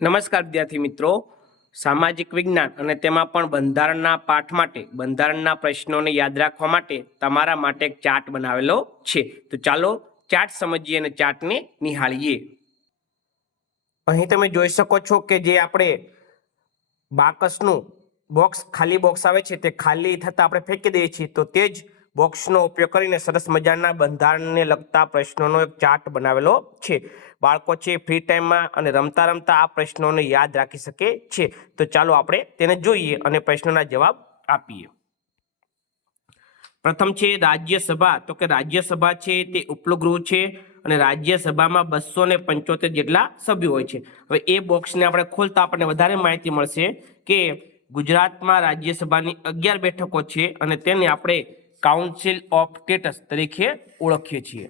નમસ્કાર વિદ્યાર્થી મિત્રો. સામાજિક વિજ્ઞાન અને તેમાં પણ બંધારણના પાઠ માટે, બંધારણના પ્રશ્નોને યાદ રાખવા માટે તમારા માટે એક ચાર્ટ બનાવેલો છે. તો ચાલો ચાર્ટ સમજીએ અને ચાર્ટને નિહાળીએ. અહીં તમે જોઈ શકો છો કે જે આપણે બાકસનું બોક્સ, ખાલી બોક્સ આવે છે તે ખાલી થતાં આપણે ફેંકી દઈએ છીએ. તો તે જ બોક્સનો ઉપયોગ કરીને સરસ મજાના બંધારણને લગતા પ્રશ્નોનો એક ચાર્ટ બનાવેલો છે. બાળકો છે ફ્રી ટાઈમમાં અને રમતા રમતા આ પ્રશ્નોને યાદ રાખી શકે છે. તો ચાલો આપણે તેને જોઈએ અને પ્રશ્નોના જવાબ આપીએ. પ્રથમ છે રાજ્યસભા. તો કે રાજ્યસભા છે તે ઉપલગૃહ છે અને રાજ્યસભામાં બસો ને પંચોતેર જેટલા સભ્યો હોય છે. હવે એ બોક્સને આપણે ખોલતા આપણને વધારે માહિતી મળશે કે ગુજરાતમાં રાજ્યસભાની અગિયાર બેઠકો છે અને તેને આપણે કાઉન્સિલ ઓફ સ્ટેટસ તરીકે ઓળખીએ છીએ.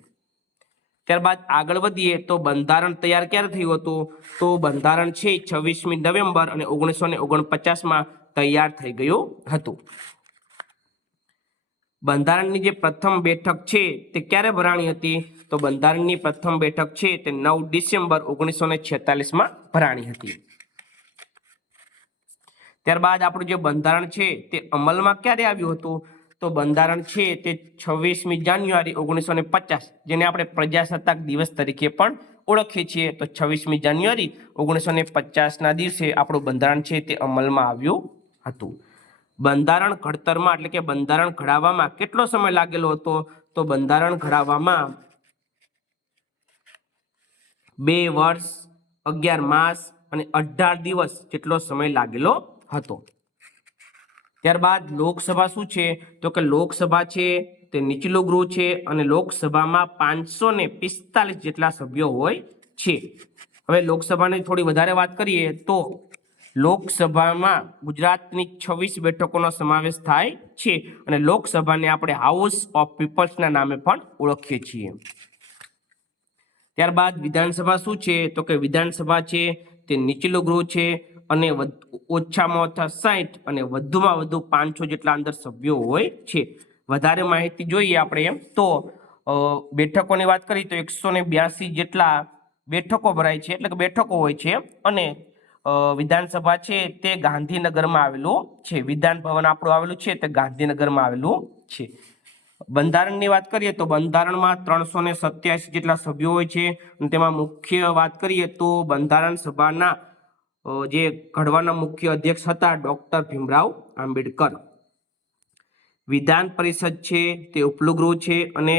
ત્યારબાદ આગળ વધીએ તો બંધારણ તૈયાર ક્યારે થયું હતું? તો બંધારણ છે છવ્વીસમી નવેમ્બર અને ઓગણીસો ને ઓગણપચાસમાં તૈયાર થઈ ગયું હતું. બંધારણની જે પ્રથમ બેઠક છે તે ક્યારે ભરાણી હતી? તો બંધારણની પ્રથમ બેઠક છે તે નવ ડિસેમ્બર ઓગણીસો ને છેતાલીસમાં ભરાણી હતી. ત્યારબાદ આપણું જે બંધારણ છે તે અમલમાં ક્યારે આવ્યું હતું? તો બંધારણ છે તે છવ્વીસમી જાન્યુઆરી ઓગણીસો ને પચાસ, જેને આપણે પ્રજાસત્તાક દિવસ તરીકે પણ ઓળખીએ છીએ. તો છવ્વીસમી જાન્યુઆરી ઓગણીસો ને પચાસના દિવસે આપણું બંધારણ છે તે અમલમાં આવ્યું હતું. બંધારણ ઘડતરમાં એટલે કે બંધારણ ઘડાવવામાં કેટલો સમય લાગેલો હતો? તો બંધારણ ઘડાવવામાં બે વર્ષ, અગિયાર માસ અને અઢાર દિવસ જેટલો સમય લાગેલો હતો. ત્યારબાદ લોકસભા શું છે? તો કે લોકસભા છે, તે નીચલું ગૃહ છે અને લોકસભામાં પાંચસો ને પિસ્તાલીસ જેટલા સભ્યો હોય છે. હવે લોકસભાની થોડી વધારે વાત કરીએ તો લોકસભામાં ગુજરાતની છવ્વીસ બેઠકોનો સમાવેશ થાય છે અને લોકસભાને આપણે હાઉસ ઓફ પીપલ્સના નામે પણ ઓળખીએ છીએ. ત્યારબાદ વિધાનસભા શું છે? તો કે વિધાનસભા છે, તે નીચલું ગૃહ છે અને ઓછામાં ઓછા સાઠ અને વધુમાં વધુ પાંચસો જેટલા અંદર સભ્યો હોય છે. વધારે માહિતી જોઈએ આપણે એમ. તો બેઠકોની વાત કરીએ તો એકસો ને બ્યાસી જેટલા બેઠકો ભરાય છે, એટલે કે બેઠકો હોય છે અને વિધાનસભા છે તે ગાંધીનગરમાં આવેલું છે. વિધાન ભવન આપણું આવેલું છે તે ગાંધીનગરમાં આવેલું છે. બંધારણની વાત કરીએ તો બંધારણમાં ત્રણસો ને સત્યાસી જેટલા સભ્યો હોય છે. અને તેમાં મુખ્ય વાત કરીએ તો બંધારણ સભાના જે ઘડવાના મુખ્ય અધ્યક્ષ હતા ડોક્ટર ભીમરાવ આંબેડકર. વિધાન પરિષદ છે, તે ઉપલુગૃહ છે અને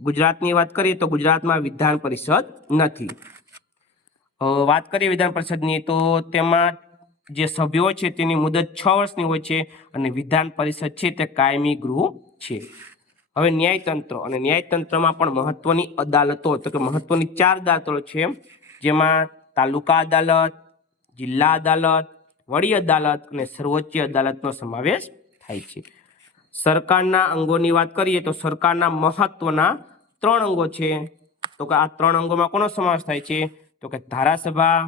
ગુજરાતની વાત કરીએ તો ગુજરાતમાં વિધાન પરિષદ નથી. વાત કરીએ વિધાન પરિષદની તો તેમાં જે સભ્યો છે તેની મુદત છ વર્ષની હોય છે અને વિધાન પરિષદ છે તે કાયમી ગૃહ છે. હવે ન્યાયતંત્ર અને ન્યાયતંત્રમાં પણ મહત્વની અદાલતો, તો કે મહત્વની ચાર અદાલતો છે, જેમાં તાલુકા અદાલત જિલ્લા અદાલત, વડી અદાલત અને સર્વોચ્ચ અદાલતનો સમાવેશ થાય છે. સરકારના અંગોની વાત કરીએ તો સરકારના મહત્વના ત્રણ અંગો છે. તો કે આ ત્રણ અંગોમાં કોનો સમાવેશ થાય છે? તો કે ધારાસભા,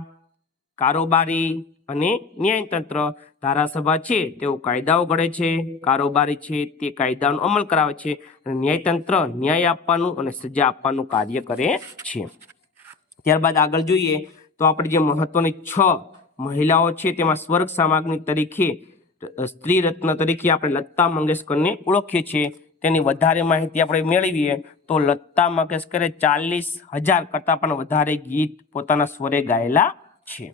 કારોબારી અને ન્યાયતંત્ર. ધારાસભા છે તેઓ કાયદાઓ ઘડે છે, કારોબારી છે તે કાયદાનો અમલ કરાવે છે અને ન્યાયતંત્ર ન્યાય આપવાનું અને સજા આપવાનું કાર્ય કરે છે. ત્યારબાદ આગળ જોઈએ તો આપણે જે મહત્વની છ મહિલાઓ છે તેમાં સ્વર્ગ સામાગ્રી તરીકે સ્ત્રી રત્ન તરીકે આપણે લતા મંગેશકરને ઓળખીએ છીએ. તેની વધારે માહિતી આપણે મેળવીએ તો લતા મંગેશકરે ચાલીસ હજાર કરતાં પણ વધારે ગીત પોતાના સ્વરે ગાયેલા છે.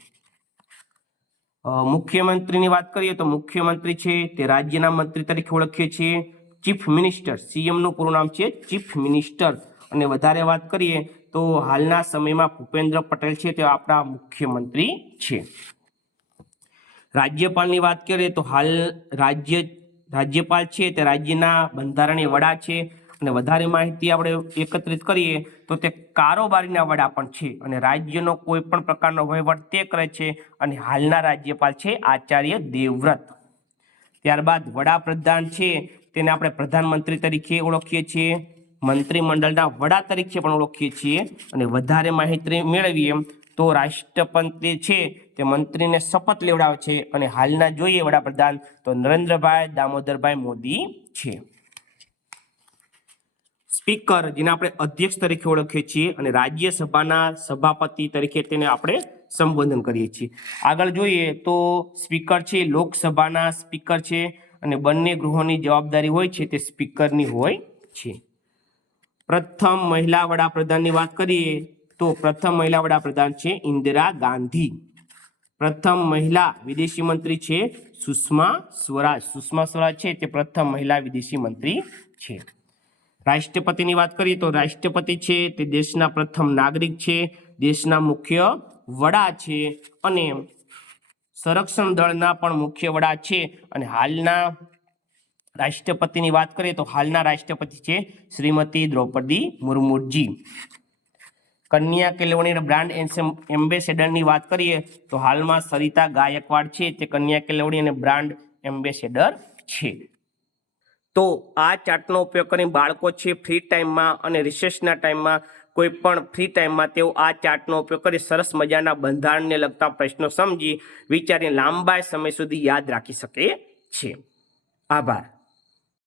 મુખ્યમંત્રીની વાત કરીએ તો મુખ્યમંત્રી છે તે રાજ્યના મંત્રી તરીકે ઓળખીએ છીએ. ચીફ મિનિસ્ટર, સીએમનું પૂરું નામ છે ચીફ મિનિસ્ટર. અને વધારે વાત કરીએ તો હાલના સમયમાં ભૂપેન્દ્ર પટેલ છે તે આપણા મુખ્યમંત્રી છે. રાજ્યપાલની વાત કરીએ તો હાલ રાજ્ય, રાજ્યપાલ છે તે રાજ્યના બંધારણીય વડા છે અને વધારે માહિતી આપણે એકત્રિત કરીએ તો તે કારોબારીના વડા પણ છે અને રાજ્યનો કોઈ પણ પ્રકારનો વહીવટ તે કરે છે અને હાલના રાજ્યપાલ છે આચાર્ય દેવવ્રત. ત્યારબાદ વડાપ્રધાન છે તેને આપણે પ્રધાનમંત્રી તરીકે ઓળખીએ છીએ, મંત્રીમંડળના વડા તરીકે પણ ઓળખીએ છીએ અને વધારે માહિતી મેળવીએ તો રાષ્ટ્રપતિ છે તે મંત્રીને શપથ લેવડાવે છે અને હાલના જોઈએ વડાપ્રધાન તો નરેન્દ્રભાઈ દામોદરભાઈ મોદી છે. સ્પીકર જેને આપણે અધ્યક્ષ તરીકે ઓળખીએ છીએ અને રાજ્યસભાના સભાપતિ તરીકે તેને આપણે સંબોધન કરીએ છીએ. આગળ જોઈએ તો સ્પીકર છે, લોકસભાના સ્પીકર છે અને બંને ગૃહોની જવાબદારી હોય છે તે સ્પીકરની હોય છે. પ્રથમ મહિલા વડાપ્રધાનની વાત કરીએ તો પ્રથમ મહિલા વડાપ્રધાન છે ઇન્દિરા ગાંધી. પ્રથમ મહિલા વિદેશી મંત્રી છે સુષ્મા સ્વરાજ. સુષ્મા સ્વરાજ છે તે પ્રથમ મહિલા વિદેશી મંત્રી છે. રાષ્ટ્રપતિની વાત કરીએ તો રાષ્ટ્રપતિ છે તે દેશના પ્રથમ નાગરિક છે, દેશના મુખ્ય વડા છે અને સંરક્ષણ દળના પણ મુખ્ય વડા છે. અને હાલના રાષ્ટ્રપતિની વાત કરીએ તો હાલના રાષ્ટ્રપતિ છે શ્રીમતી દ્રૌપદી મુર્મુજી. કન્યા કેળવણી બ્રાન્ડ એમ્બેસેડરની વાત કરીએ, તો હાલમાં સરિતા ગાયકવાડ છે, તે કન્યા કેળવણી અને બ્રાન્ડ એમ્બેસેડર છે. તો આ ચાર્ટનો ઉપયોગ કરીને બાળકો છે ફ્રી ટાઈમમાં અને રિસેસના ટાઈમમાં કોઈ પણ ફ્રી ટાઈમમાં તેઓ આ ચાર્ટનો ઉપયોગ કરી સરસ મજાના બંધારણને લગતા પ્રશ્નો સમજી, વિચારીને લાંબા સમય સુધી યાદ રાખી શકે છે. આભાર.